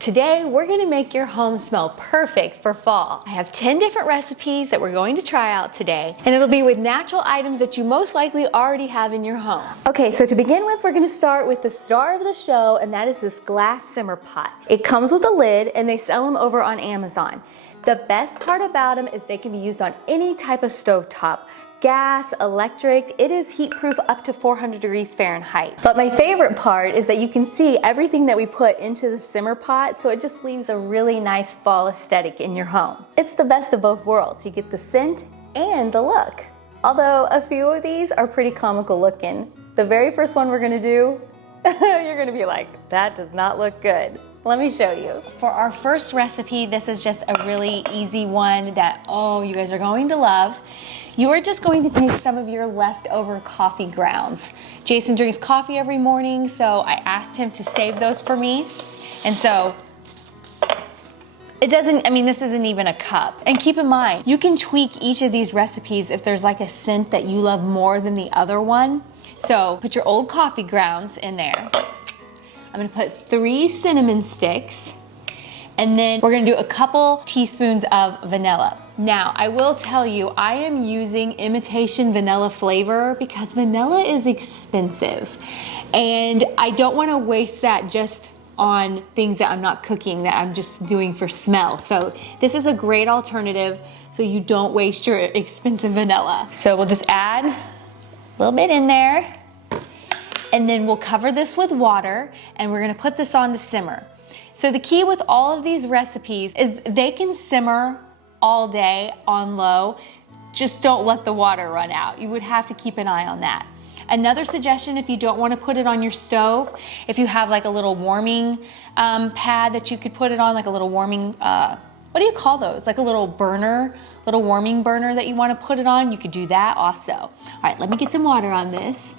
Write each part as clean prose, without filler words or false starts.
Today, we're gonna make your home smell perfect for fall. I have 10 different recipes that we're going to try out today, and it'll be with natural items that you most likely already have in your home. Okay, so to begin with, we're gonna start with the star of the show, and that is this glass simmer pot. It comes with a lid, and they sell them over on Amazon. The best part about them is they can be used on any type of stovetop. Gas, electric, it is heat proof up to 400 degrees Fahrenheit. But my favorite part is that you can see everything that we put into the simmer pot, so it just leaves a really nice fall aesthetic in your home. It's the best of both worlds. You get the scent and the look. Although a few of these are pretty comical looking. The very first one we're gonna do, you're gonna be like, that does not look good. Let me show you. For our first recipe, this is just a really easy one that, oh, you guys are going to love. You are just going to take some of your leftover coffee grounds. Jason drinks coffee every morning, so I asked him to save those for me. And so, this isn't even a cup. And keep in mind, you can tweak each of these recipes if there's like a scent that you love more than the other one. So put your old coffee grounds in there. I'm gonna put 3 cinnamon sticks, and then we're gonna do a couple teaspoons of vanilla. Now, I will tell you, I am using imitation vanilla flavor because vanilla is expensive, and I don't wanna waste that just on things that I'm not cooking, that I'm just doing for smell. So this is a great alternative so you don't waste your expensive vanilla. So we'll just add a little bit in there, and then we'll cover this with water, and we're gonna put this on to simmer. So the key with all of these recipes is they can simmer all day on low. Just don't let the water run out. You would have to keep an eye on that. Another suggestion, if you don't want to put it on your stove, if you have like a little warming pad that you could put it on, like a little warming, what do you call those? Like a little burner, little warming burner that you want to put it on, you could do that also. All right, let me get some water on this.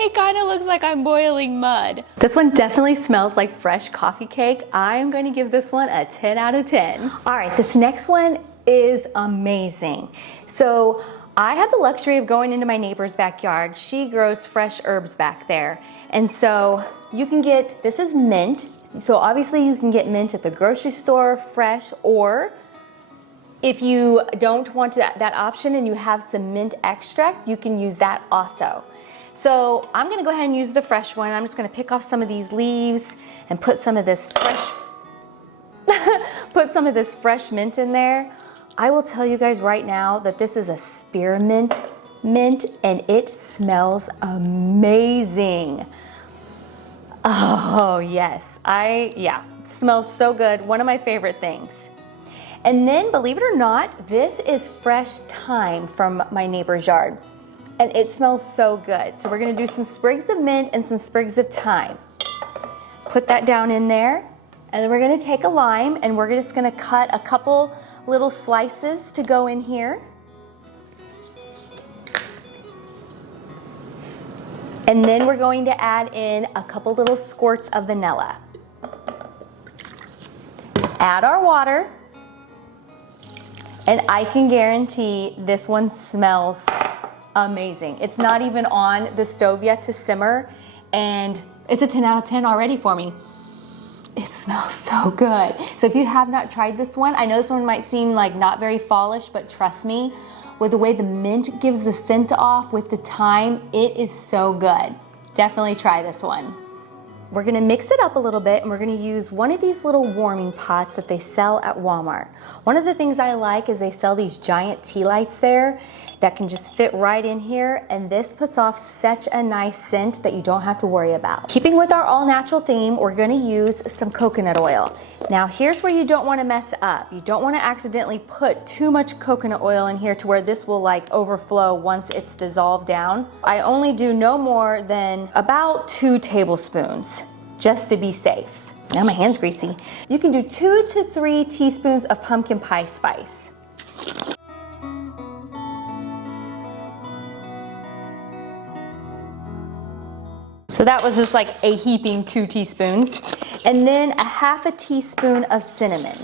It kind of looks like I'm boiling mud. This one definitely smells like fresh coffee cake. I'm going to give this one a 10 out of 10. All right, this next one is amazing. So I have the luxury of going into my neighbor's backyard. She grows fresh herbs back there. And so you can get, this is mint. So obviously you can get mint at the grocery store, fresh, or if you don't want that option and you have some mint extract, you can use that also. So I'm gonna go ahead and use the fresh one. I'm just gonna pick off some of these leaves and put some of this fresh, fresh mint in there. I will tell you guys right now that this is a spearmint mint, and it smells amazing. Oh yes, it smells so good. One of my favorite things. And then, believe it or not, this is fresh thyme from my neighbor's yard. And it smells so good. So we're gonna do some sprigs of mint and some sprigs of thyme. Put that down in there. And then we're gonna take a lime, and we're just gonna cut a couple little slices to go in here. And then we're going to add in a couple little squirts of vanilla. Add our water. And I can guarantee this one smells amazing. It's not even on the stove yet to simmer, and it's a 10 out of 10 already for me. It smells so good. So if you have not tried this one, I know this one might seem like not very fallish, but trust me, with the way the mint gives the scent off with the thyme, it is so good. Definitely try this one. We're gonna mix it up a little bit, and we're gonna use one of these little warming pots that they sell at Walmart. One of the things I like is they sell these giant tea lights there that can just fit right in here, and this puts off such a nice scent that you don't have to worry about. Keeping with our all-natural theme, we're gonna use some coconut oil. Now here's where you don't wanna mess up. You don't wanna accidentally put too much coconut oil in here to where this will like overflow once it's dissolved down. I only do no more than about 2 tablespoons, just to be safe. Now my hand's greasy. You can do 2 to 3 teaspoons of pumpkin pie spice. So that was just like a heaping 2 teaspoons. And then a half a teaspoon of cinnamon.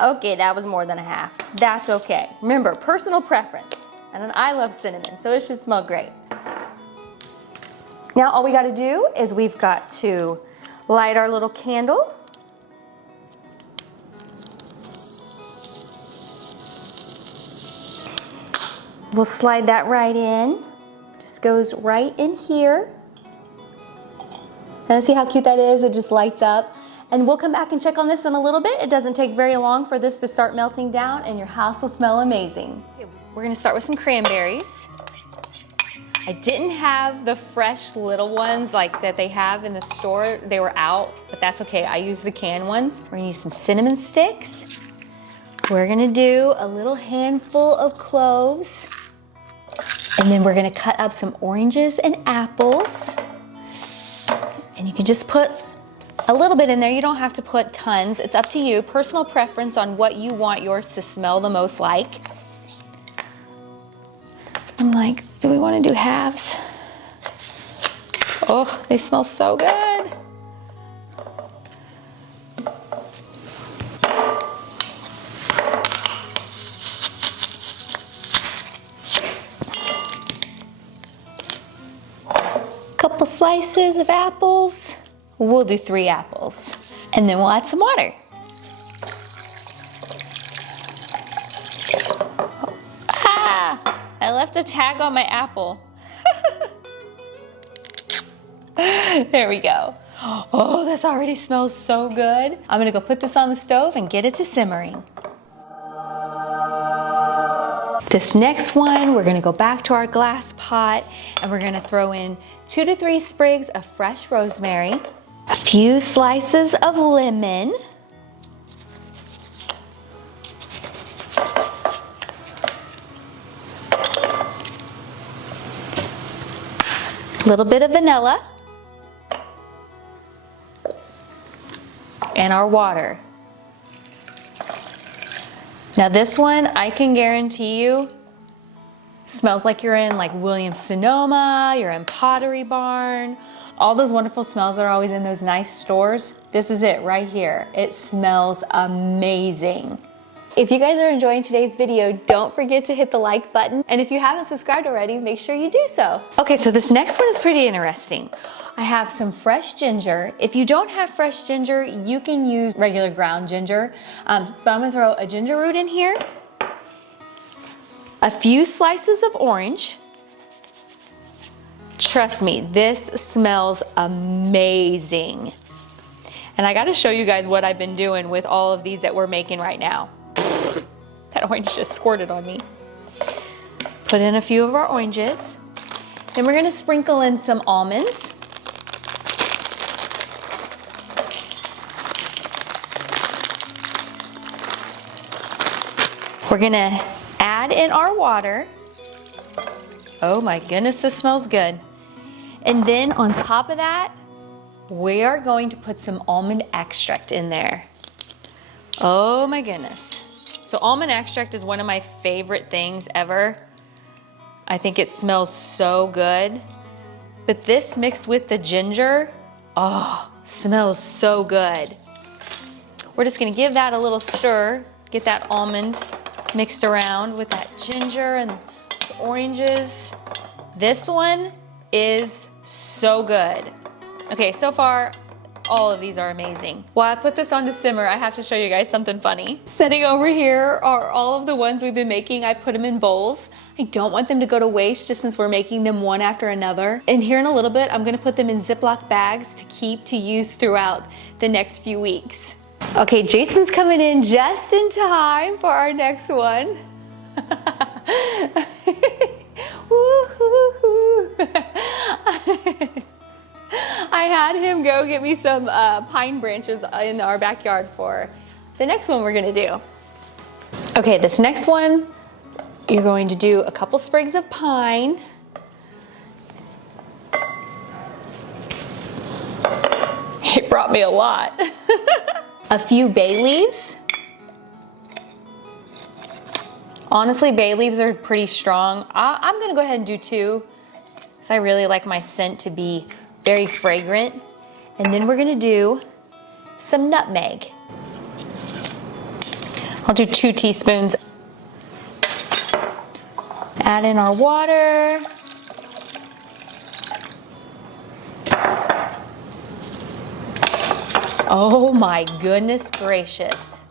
Okay, that was more than a half. That's okay. Remember, personal preference. And then I love cinnamon, so it should smell great. Now all we gotta do is we've got to light our little candle. We'll slide that right in. Just goes right in here. And see how cute that is? It just lights up. And we'll come back and check on this in a little bit. It doesn't take very long for this to start melting down and your house will smell amazing. Okay, we're gonna start with some cranberries. I didn't have the fresh little ones like that they have in the store. They were out, but that's okay. I used the canned ones. We're gonna use some cinnamon sticks. We're gonna do a little handful of cloves. And then we're gonna cut up some oranges and apples. And you can just put a little bit in there. You don't have to put tons. It's up to you. Personal preference on what you want yours to smell the most like. I'm like, do we want to do halves? Oh, they smell so good. Couple slices of apples. We'll do 3 apples. And then we'll add some water. Ah, I left a tag on my apple. There we go. Oh, this already smells so good. I'm gonna go put this on the stove and get it to simmering. This next one, we're gonna go back to our glass pot and we're gonna throw in 2 to 3 sprigs of fresh rosemary, a few slices of lemon, a little bit of vanilla, and our water. Now this one, I can guarantee you, smells like you're in like Williams-Sonoma, you're in Pottery Barn, all those wonderful smells that are always in those nice stores. This is it right here. It smells amazing. If you guys are enjoying today's video, don't forget to hit the like button. And if you haven't subscribed already, make sure you do so. Okay, so this next one is pretty interesting. I have some fresh ginger. If you don't have fresh ginger, you can use regular ground ginger. But I'm gonna throw a ginger root in here, a few slices of orange. Trust me, this smells amazing. And I gotta show you guys what I've been doing with all of these that we're making right now. That orange just squirted on me. Put in a few of our oranges. Then we're gonna sprinkle in some almonds. We're gonna add in our water. Oh my goodness, this smells good. And then on top of that, we are going to put some almond extract in there. Oh my goodness. So almond extract is one of my favorite things ever. I think it smells so good. But this mixed with the ginger, oh, smells so good. We're just gonna give that a little stir, get that almond mixed around with that ginger and those oranges. This one is so good. Okay, so far, all of these are amazing. While I put this on to simmer, I have to show you guys something funny. Sitting over here are all of the ones we've been making. I put them in bowls. I don't want them to go to waste just since we're making them one after another. And here in a little bit, I'm gonna put them in Ziploc bags to keep to use throughout the next few weeks. Okay, Jason's coming in just in time for our next one. I had him go get me some pine branches in our backyard for the next one we're gonna do. Okay, this next one, you're going to do a couple sprigs of pine. It brought me a lot. A few bay leaves. Honestly, bay leaves are pretty strong. I'm gonna go ahead and do 2 because I really like my scent to be very fragrant. And then we're gonna do some nutmeg. I'll do 2 teaspoons. Add in our water. Oh my goodness gracious.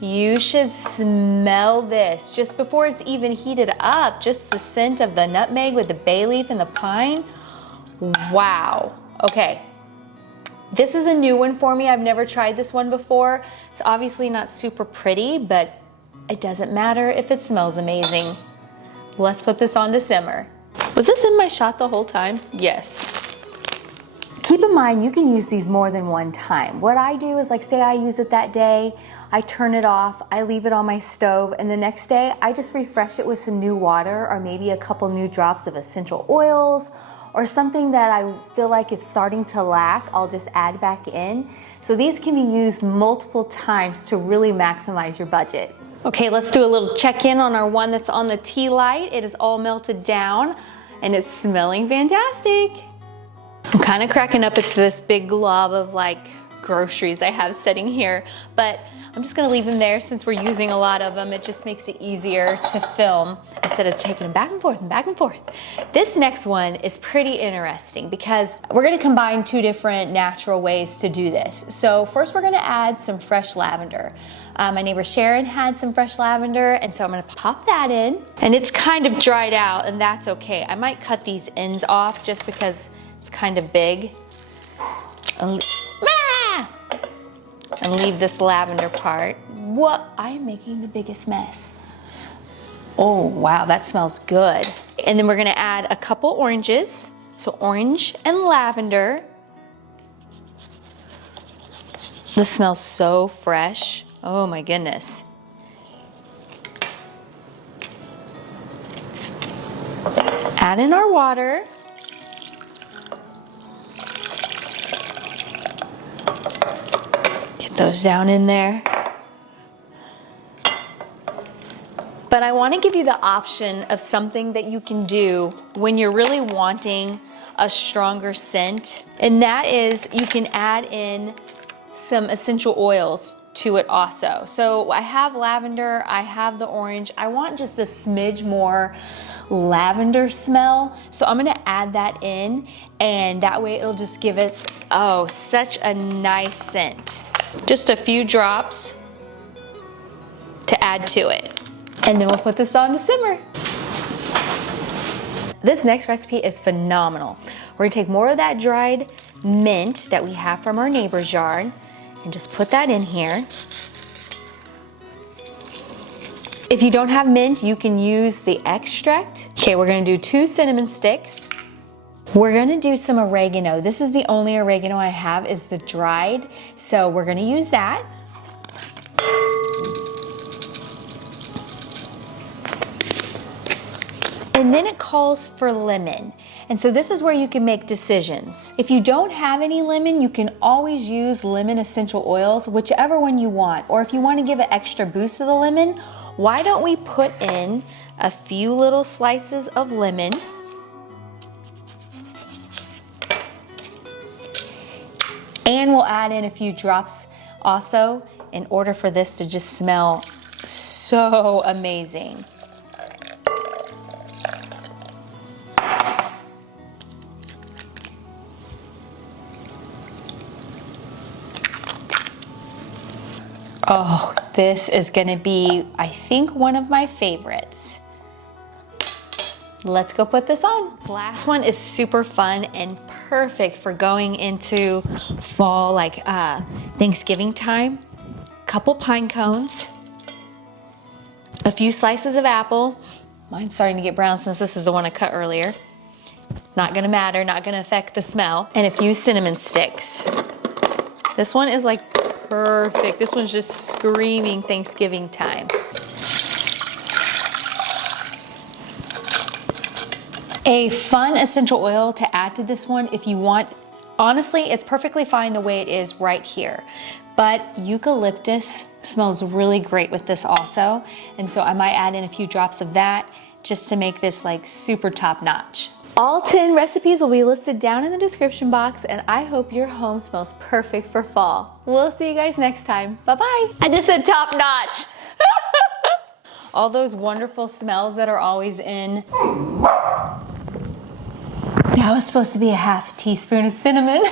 You should smell this just before it's even heated up. Just the scent of the nutmeg with the bay leaf and the pine. Wow. Okay. This is a new one for me. I've never tried this one before. It's obviously not super pretty, but it doesn't matter if it smells amazing. Let's put this on to simmer. Was this in my shot the whole time? Yes. Keep in mind, you can use these more than one time. What I do is, like, say I use it that day, I turn it off, I leave it on my stove, and the next day I just refresh it with some new water or maybe a couple new drops of essential oils or something that I feel like it's starting to lack, I'll just add back in. So these can be used multiple times to really maximize your budget. Okay, let's do a little check-in on our one that's on the tea light. It is all melted down and it's smelling fantastic. I'm kind of cracking up at this big glob of like groceries I have sitting here, but I'm just gonna leave them there since we're using a lot of them. It just makes it easier to film instead of taking them back and forth and back and forth. This next one is pretty interesting because we're gonna combine two different natural ways to do this. So first we're gonna add some fresh lavender. My neighbor Sharon had some fresh lavender, and so I'm gonna pop that in. And it's kind of dried out, and that's okay. I might cut these ends off just because it's kind of big. And leave this lavender part. What? I am making the biggest mess. Oh, wow, that smells good. And then we're gonna add a couple oranges. So orange and lavender. This smells so fresh. Oh my goodness. Add in our water. Those down in there. But I want to give you the option of something that you can do when you're really wanting a stronger scent, and that is you can add in some essential oils to it also. So I have lavender, I have the orange. I want just a smidge more lavender smell, so I'm gonna add that in, and that way it'll just give us, oh, such a nice scent. Just a few drops to add to it. And then we'll put this on to simmer. This next recipe is phenomenal. We're gonna take more of that dried mint that we have from our neighbor's yard and just put that in here. If you don't have mint, you can use the extract. Okay, we're gonna do 2 cinnamon sticks. We're gonna do some oregano. This is the only oregano I have is the dried, so we're gonna use that. And then it calls for lemon. And so this is where you can make decisions. If you don't have any lemon, you can always use lemon essential oils, whichever one you want. Or if you want to give an extra boost to the lemon, why don't we put in a few little slices of lemon. And we'll add in a few drops also in order for this to just smell so amazing. Oh, this is gonna be, I think, one of my favorites. Let's go put this on. The last one is super fun and perfect for going into fall, like Thanksgiving time. Couple pine cones, a few slices of apple. Mine's starting to get brown since this is the one I cut earlier. Not gonna matter, not gonna affect the smell. And a few cinnamon sticks. This one is like perfect. This one's just screaming Thanksgiving time. A fun essential oil to add to this one if you want. Honestly, it's perfectly fine the way it is right here. But eucalyptus smells really great with this also. And so I might add in a few drops of that just to make this like super top notch. All 10 recipes will be listed down in the description box, and I hope your home smells perfect for fall. We'll see you guys next time. Bye-bye. I just said top notch. All those wonderful smells that are always in. That was supposed to be a half teaspoon of cinnamon.